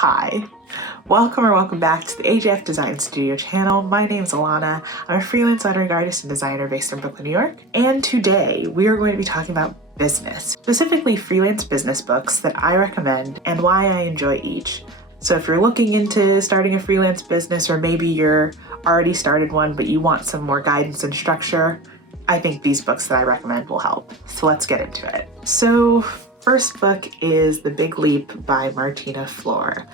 Hi, welcome back to the AJF Design Studio channel. My name is Alana. I'm a freelance lettering artist and designer based in Brooklyn, New York. And today we are going to be talking about business, specifically freelance business books that I recommend and why I enjoy each. So if you're looking into starting a freelance business, or maybe you're already started one but you want some more guidance and structure, I think these books that I recommend will help. So let's get into it. So first book is The Big Leap by Martina, Flor.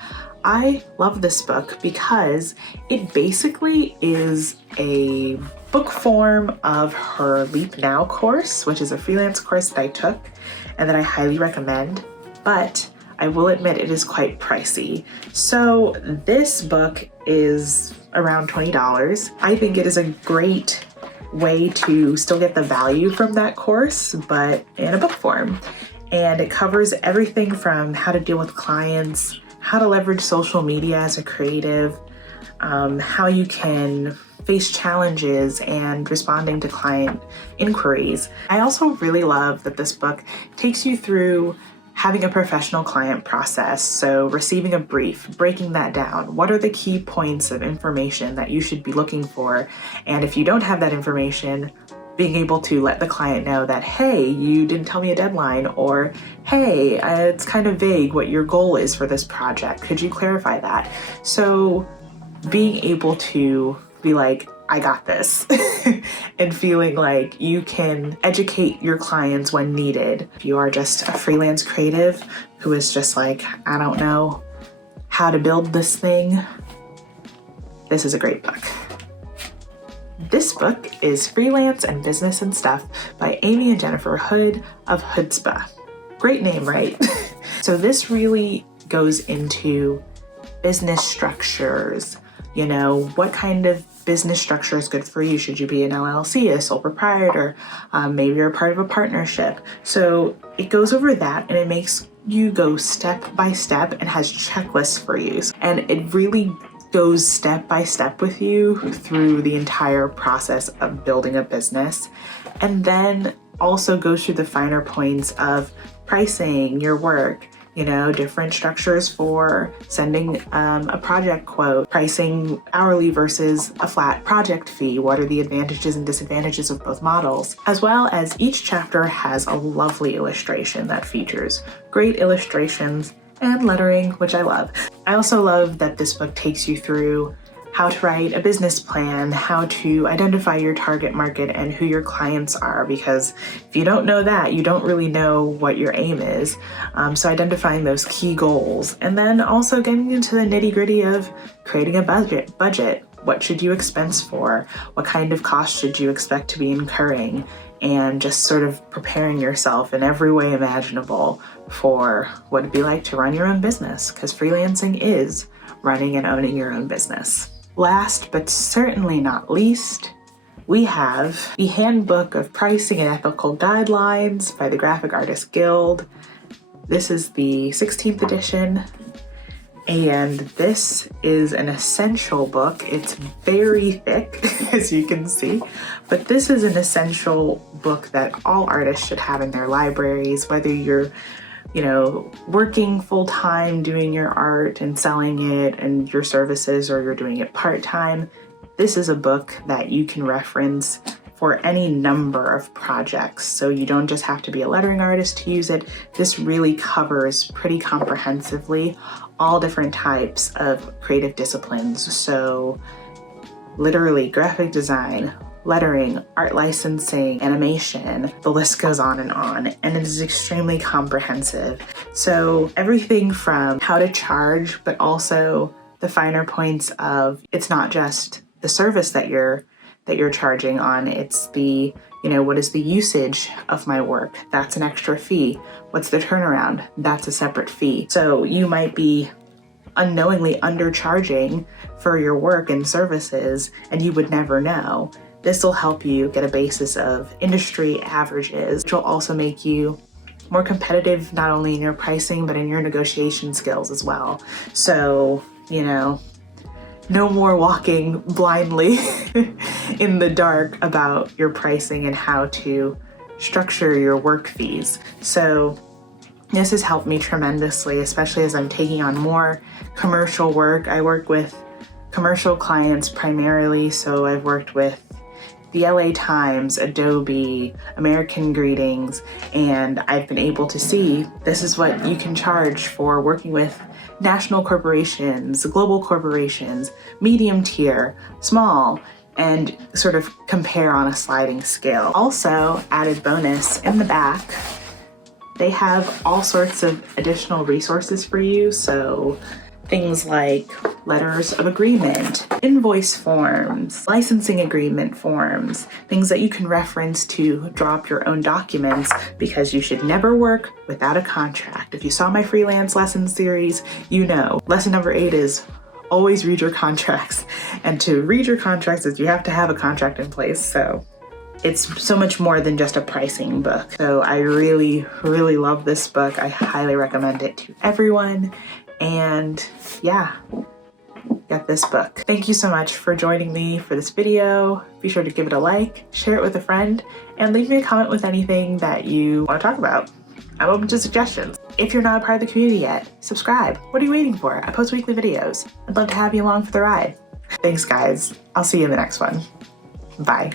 I love this book because it basically is a book form of her Leap Now course, which is a freelance course that I took and that I highly recommend, but I will admit it is quite pricey. So this book is around $20. I think it is a great way to still get the value from that course, but in a book form. And it covers everything from how to deal with clients, how to leverage social media as a creative, how you can face challenges and responding to client inquiries. I also really love that this book takes you through having a professional client process. So receiving a brief, breaking that down. What are the key points of information that you should be looking for? And if you don't have that information, being able to let the client know that, hey, you didn't tell me a deadline, or hey, it's kind of vague what your goal is for this project. Could you clarify that? So being able to be like, I got this, and feeling like you can educate your clients when needed. If you are just a freelance creative who is just like, I don't know how to build this thing, this is a great book. This book is Freelance and Business and Stuff by Amy and Jennifer Hood of Hoodzpah. Great name, right? So this really goes into business structures. You know, what kind of business structure is good for you? Should you be an LLC, a sole proprietor? Maybe you're a part of a partnership. So it goes over that and it makes you go step by step and has checklists for you. And it really goes step by step with you through the entire process of building a business, and then also goes through the finer points of pricing your work, you know, different structures for sending a project quote, pricing hourly versus a flat project fee, what are the advantages and disadvantages of both models, as well as each chapter has a lovely illustration that features great illustrations and lettering, which I love. I also love that this book takes you through how to write a business plan, how to identify your target market and who your clients are, because if you don't know that, you don't really know what your aim is. So identifying those key goals, and then also getting into the nitty-gritty of creating a budget. What should you expense for? What kind of costs should you expect to be incurring? And just sort of preparing yourself in every way imaginable for what it'd be like to run your own business, because freelancing is running and owning your own business. Last but certainly not least, we have the Handbook of Pricing and Ethical Guidelines by the Graphic Artists Guild. This is the 16th edition. And this is an essential book. It's very thick, as you can see, but this is an essential book that all artists should have in their libraries, whether you're, you know, working full-time doing your art and selling it and your services, or you're doing it part-time. This is a book that you can reference for any number of projects. So you don't just have to be a lettering artist to use it. This really covers pretty comprehensively all different types of creative disciplines. So literally graphic design, lettering, art licensing, animation, the list goes on, and it is extremely comprehensive. So everything from how to charge, but also the finer points of, it's not just the service that you're charging on, it's the, you know, what is the usage of my work? That's an extra fee. What's the turnaround? That's a separate fee. So you might be unknowingly undercharging for your work and services, and you would never know. This will help you get a basis of industry averages, which will also make you more competitive, not only in your pricing, but in your negotiation skills as well. So, you know, no more walking blindly in the dark about your pricing and how to structure your work fees. So This has helped me tremendously, especially as I'm taking on more commercial work. I work with commercial clients primarily, so I've worked with the LA Times, Adobe, American Greetings, and I've been able to see this is what you can charge for working with national corporations, global corporations, medium tier, small, and sort of compare on a sliding scale. Also, added bonus, in the back, they have all sorts of additional resources for you. So things like letters of agreement, invoice forms, licensing agreement forms, things that you can reference to draw up your own documents, because you should never work without a contract. If you saw my freelance lesson series, you know. Lesson number 8 is always read your contracts. And to read your contracts is you have to have a contract in place. So it's so much more than just a pricing book. So I really, really love this book. I highly recommend it to everyone. And yeah, get this book. Thank you so much for joining me for this video. Be sure to give it a like, share it with a friend, and leave me a comment with anything that you want to talk about. I'm open to suggestions. If you're not a part of the community yet, subscribe. What are you waiting for? I post weekly videos. I'd love to have you along for the ride. Thanks guys. I'll see you in the next one. Bye.